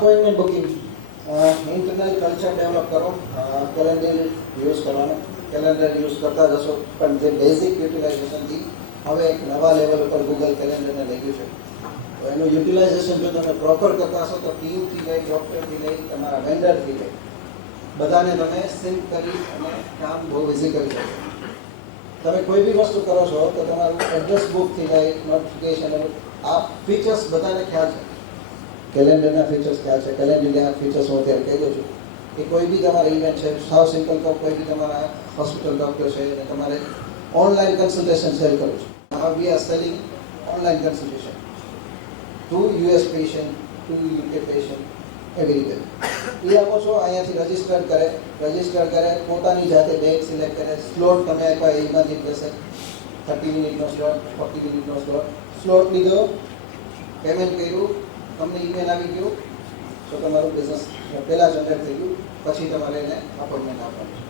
Appointment booking internal culture develop કરો. Calendar use કરવાનો. Calendar use કરતા જશો પણ જે બેઝિક યુટિલાઇઝેશનથી હવે એક નવા લેવલ ઉપર ગૂગલ કેલેન્ડરને લઈ ગયું છે. તો એનું યુટિલાઇઝેશન જો તમે પ્રોપર કરતા હશો તો ટીમથી લઈ, ડૉક્ટરથી લઈ, તમારા વેન્ડરથી લઈ બધાને તમે સિંક કરી અને કામ બહુ ઇઝી કરી શકો. તમે કોઈ બી વસ્તુ કરો છો તો તમારું એડ્રેસ બુકથી લઈ નોટિફિકેશન આ ફીચર્સ બધાને ખ્યાલ છે. કેલેન્ડરના ફીચર્સ ખ્યાલ છે. કેલેન્ડરના ફીચર્સ હું અત્યારે કહી દઉં છું કે કોઈ બી તમારા ઇવેન્ટ છે, સાવ સિમ્પલ તો કોઈ બી તમારા હોસ્પિટલ ડૉક્ટર છે અને તમારે ઓનલાઈન કન્સલ્ટેશન સેલ કરવું છે. Now we are selling online consultation to US patient, to UK patient, એવી રીતે એ આપો છો. અહીંયાથી રજિસ્ટર કરે પોતાની જાતે ડેટ સિલેક્ટ કરે, સ્લોટ તમે આપ્યા એમાંથી જશે 30 મિનિટનો સ્લોટ, 40 મિનિટનો સ્લોટ લીધો, પેમેન્ટ કર્યું, તમને ઈમેલ આવી ગયું, તો તમારું બિઝનેસ પહેલાં જનરેટ થઈ ગયું. પછી તમારે એને અપોઇન્ટમેન્ટ આપવાનું છે.